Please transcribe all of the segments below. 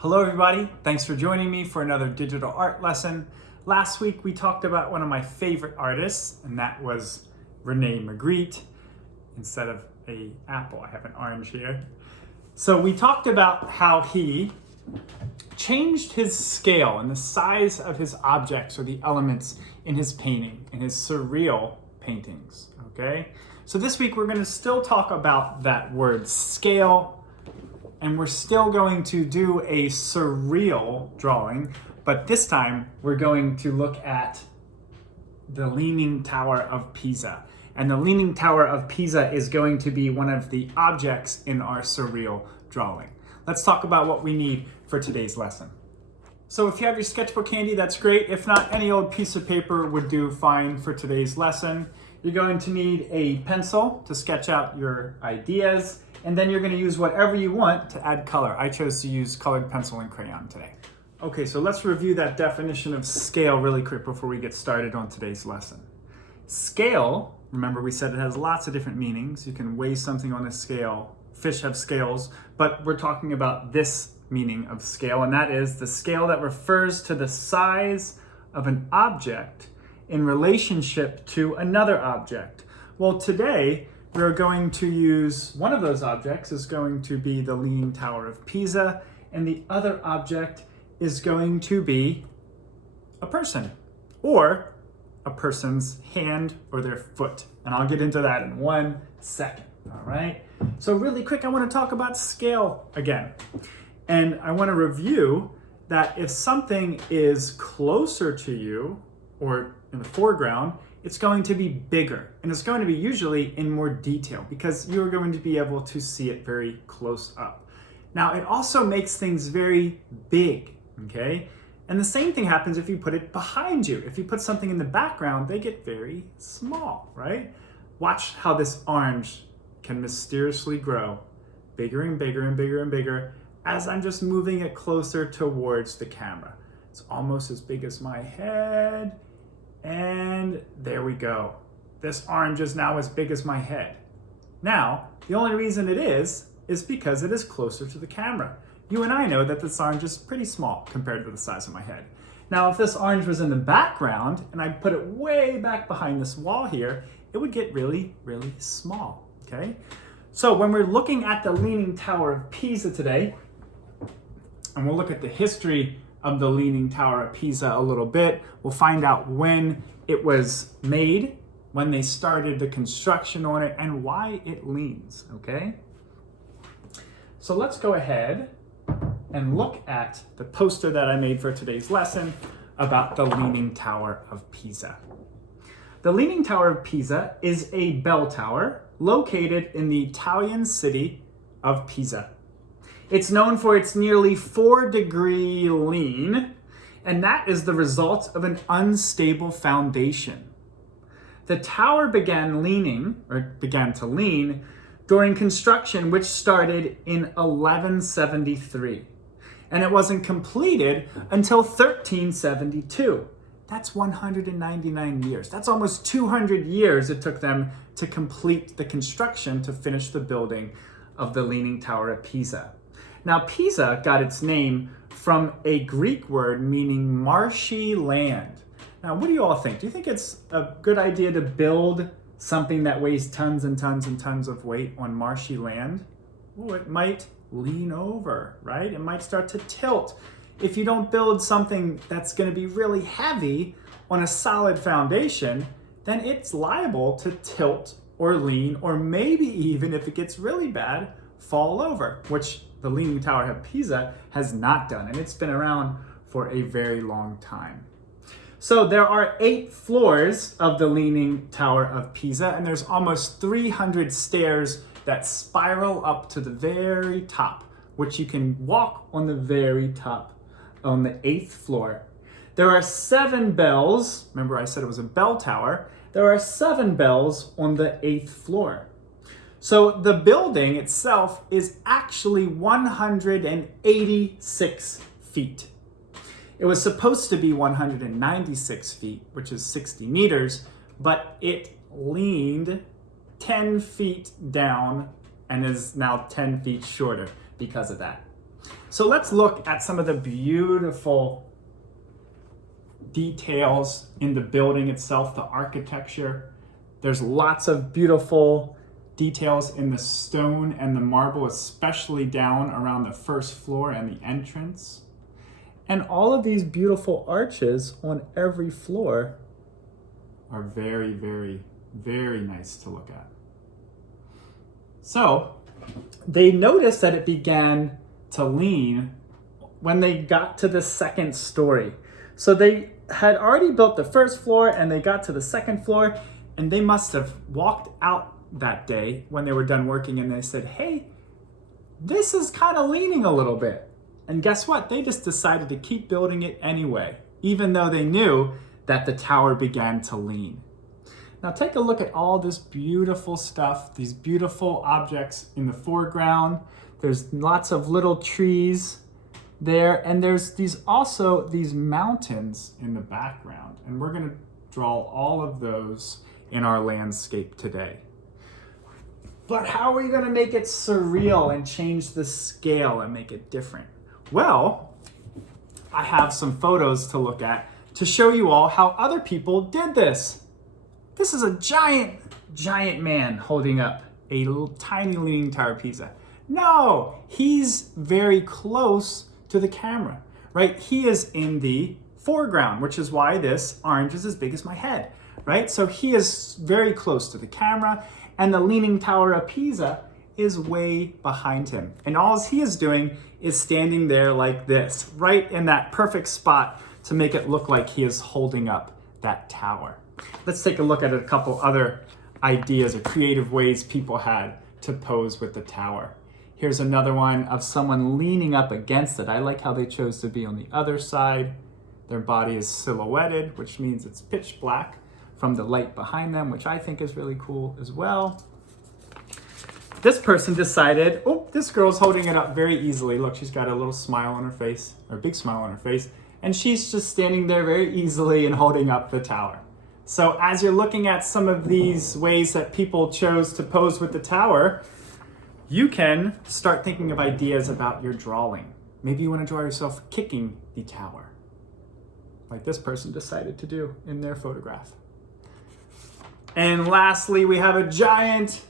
Hello everybody, thanks for joining me for another digital art lesson. Last week we talked about one of my favorite artists, and that was Rene Magritte. Instead of an apple, I have an orange here. So we talked about how he changed his scale and the size of his objects or the elements in his painting, in his surreal paintings, okay? So this week we're going to still talk about that word scale, and we're still going to do a surreal drawing, but this time we're going to look at the Leaning Tower of Pisa. And the Leaning Tower of Pisa is going to be one of the objects in our surreal drawing. Let's talk about what we need for today's lesson. So if you have your sketchbook handy, that's great. If not, any old piece of paper would do fine for today's lesson. You're going to need a pencil to sketch out your ideas, and then you're going to use whatever you want to add color. I chose to use colored pencil and crayon today. Okay, so let's review that definition of scale really quick before we get started on today's lesson. Scale, remember we said it has lots of different meanings. You can weigh something on a scale. Fish have scales, but we're talking about this meaning of scale, and that is the scale that refers to the size of an object in relationship to another object. Well, today we're going to use one of those objects is going to be the Leaning Tower of Pisa, and the other object is going to be a person, or a person's hand or their foot. And I'll get into that in 1 second, all right? So really quick, I want to talk about scale again. And I want to review that if something is closer to you or in the foreground, it's going to be bigger, and it's going to be usually in more detail because you're going to be able to see it very close up. Now, it also makes things very big, okay? And the same thing happens if you put it behind you. If you put something in the background, they get very small, right? Watch how this orange can mysteriously grow bigger and bigger and bigger and bigger as I'm just moving it closer towards the camera. It's almost as big as my head. And there we go. This orange is now as big as my head. Now, the only reason it is because it is closer to the camera. You and I know that this orange is pretty small compared to the size of my head. Now, if this orange was in the background and I put it way back behind this wall here, it would get really, really small, okay? So when we're looking at the Leaning Tower of Pisa today, and we'll look at the history of the Leaning Tower of Pisa a little bit. We'll find out when it was made, when they started the construction on it, and why it leans, okay? So let's go ahead and look at the poster that I made for today's lesson about the Leaning Tower of Pisa. The Leaning Tower of Pisa is a bell tower located in the Italian city of Pisa. It's known for its nearly 4-degree lean, and that is the result of an unstable foundation. The tower began to lean during construction, which started in 1173, and it wasn't completed until 1372. That's 199 years. That's almost 200 years it took them to complete the construction to finish the building of the Leaning Tower of Pisa. Now, Pisa got its name from a Greek word meaning marshy land. Now, what do you all think? Do you think it's a good idea to build something that weighs tons and tons and tons of weight on marshy land? Oh, it might lean over, right? It might start to tilt. If you don't build something that's going to be really heavy on a solid foundation, then it's liable to tilt or lean, or maybe even, if it gets really bad, fall over, which the Leaning Tower of Pisa has not done, and it's been around for a very long time. So there are 8 floors of the Leaning Tower of Pisa, and there's almost 300 stairs that spiral up to the very top, which you can walk on the very top on the 8th floor. There are 7 bells. Remember I said it was a bell tower. There are 7 bells on the 8th floor. So the building itself is actually 186 feet. It was supposed to be 196 feet, which is 60 meters, but it leaned 10 feet down and is now 10 feet shorter because of that. So let's look at some of the beautiful details in the building itself, the architecture. There's lots of beautiful details in the stone and the marble, especially down around the first floor and the entrance. And all of these beautiful arches on every floor are very, very, very nice to look at. So they noticed that it began to lean when they got to the second story. So they had already built the first floor and they got to the second floor, and they must have walked out that day when they were done working and they said, hey, this is kind of leaning a little bit. And guess what? They just decided to keep building it anyway, even though they knew that the tower began to lean. Now take a look at all this beautiful stuff, these beautiful objects in the foreground. There's lots of little trees there, and there's these mountains in the background. And we're gonna draw all of those in our landscape today. But how are we gonna make it surreal and change the scale and make it different? Well, I have some photos to look at to show you all how other people did this. This is a giant, giant man holding up a little tiny Leaning Tower of Pisa. No, he's very close to the camera, right? He is in the foreground, which is why this orange is as big as my head, right? So he is very close to the camera, and the Leaning Tower of Pisa is way behind him. And all he is doing is standing there like this, right in that perfect spot to make it look like he is holding up that tower. Let's take a look at a couple other ideas or creative ways people had to pose with the tower. Here's another one of someone leaning up against it. I like how they chose to be on the other side. Their body is silhouetted, which means it's pitch black from the light behind them, which I think is really cool as well. This person decided, oh, this girl's holding it up very easily. Look, she's got a little smile on her face, or a big smile on her face, and she's just standing there very easily and holding up the tower. So as you're looking at some of these ways that people chose to pose with the tower, you can start thinking of ideas about your drawing. Maybe you want to draw yourself kicking the tower, like this person decided to do in their photograph. And lastly, we have a giant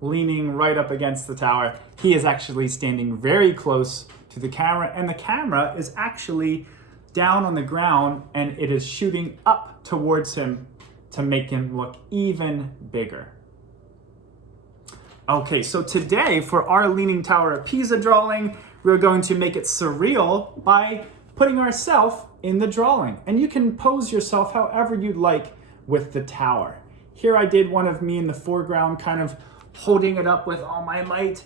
leaning right up against the tower. He is actually standing very close to the camera, and the camera is actually down on the ground, and it is shooting up towards him to make him look even bigger. Okay, so today for our Leaning Tower of Pisa drawing, we're going to make it surreal by putting ourselves in the drawing. And you can pose yourself however you'd like with the tower. Here I did one of me in the foreground, kind of holding it up with all my might.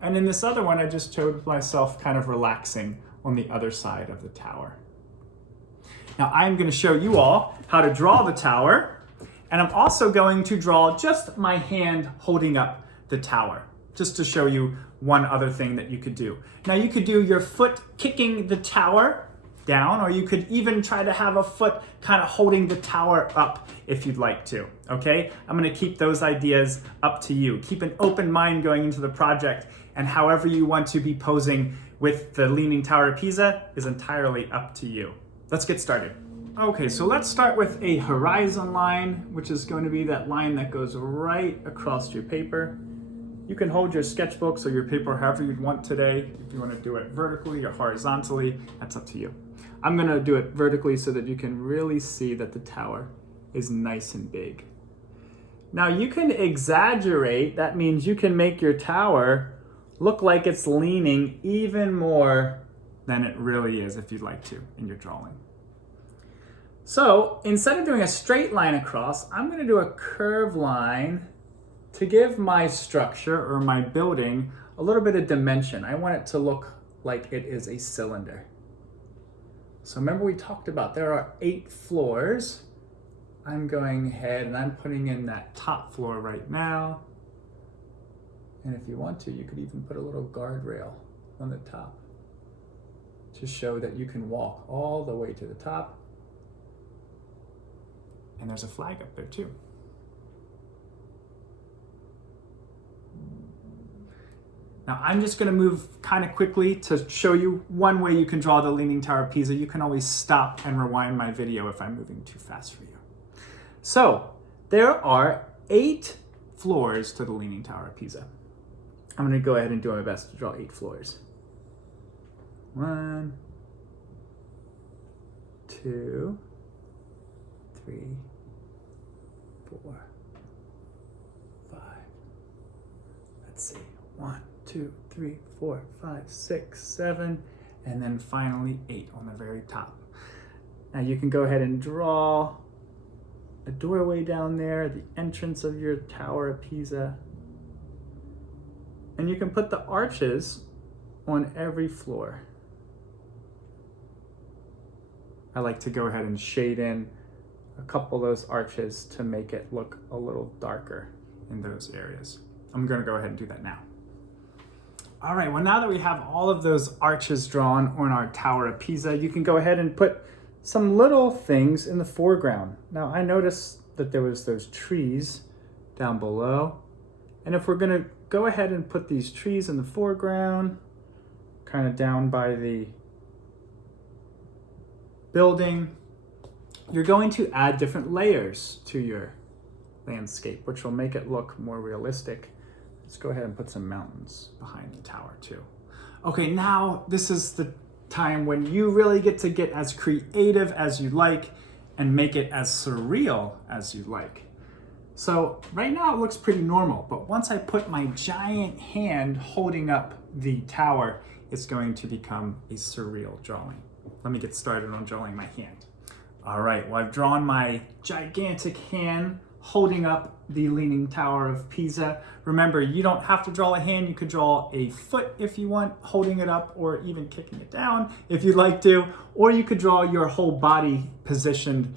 And in this other one, I just showed myself kind of relaxing on the other side of the tower. Now I'm going to show you all how to draw the tower, and I'm also going to draw just my hand holding up the tower, just to show you one other thing that you could do. Now you could do your foot kicking the tower down, or you could even try to have a foot kind of holding the tower up if you'd like to, okay? I'm gonna keep those ideas up to you. Keep an open mind going into the project, and however you want to be posing with the Leaning Tower of Pisa is entirely up to you. Let's get started. Okay, so let's start with a horizon line, which is going to be that line that goes right across your paper. You can hold your sketchbooks or your paper however you'd want today. If you want to do it vertically or horizontally, that's up to you. I'm going to do it vertically so that you can really see that the tower is nice and big. Now you can exaggerate. That means you can make your tower look like it's leaning even more than it really is if you'd like to in your drawing. So instead of doing a straight line across, I'm going to do a curved line to give my structure or my building a little bit of dimension. I want it to look like it is a cylinder. So remember we talked about there are 8 floors. I'm going ahead and I'm putting in that top floor right now. And if you want to, you could even put a little guardrail on the top to show that you can walk all the way to the top. And there's a flag up there too. Now I'm just gonna move kind of quickly to show you one way you can draw the Leaning Tower of Pisa. You can always stop and rewind my video if I'm moving too fast for you. So there are 8 floors to the Leaning Tower of Pisa. I'm gonna go ahead and do my best to draw 8 floors. 1, 2, 3, 4, 5. Let's see. 1, 2, 3, 4, 5, 6, 7, and then finally 8 on the very top. Now you can go ahead and draw a doorway down there, the entrance of your Tower of Pisa. And you can put the arches on every floor. I like to go ahead and shade in a couple of those arches to make it look a little darker in those areas. I'm gonna go ahead and do that now. All right, well now that we have all of those arches drawn on our Tower of Pisa, you can go ahead and put some little things in the foreground. Now I noticed that there was those trees down below. And if we're gonna go ahead and put these trees in the foreground, kind of down by the building, you're going to add different layers to your landscape, which will make it look more realistic. Let's go ahead and put some mountains behind the tower too. Okay, now this is the time when you really get to get as creative as you like and make it as surreal as you like. So right now it looks pretty normal, but once I put my giant hand holding up the tower, it's going to become a surreal drawing. Let me get started on drawing my hand. All right, well I've drawn my gigantic hand holding up the Leaning Tower of Pisa. Remember, you don't have to draw a hand. You could draw a foot if you want, holding it up, or even kicking it down if you'd like to, or you could draw your whole body positioned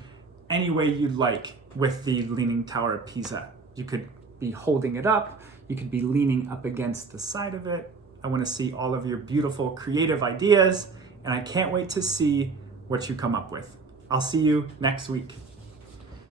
any way you'd like with the Leaning Tower of Pisa. You could be holding it up. You could be leaning up against the side of it. I want to see all of your beautiful creative ideas, and I can't wait to see what you come up with. I'll see you next week.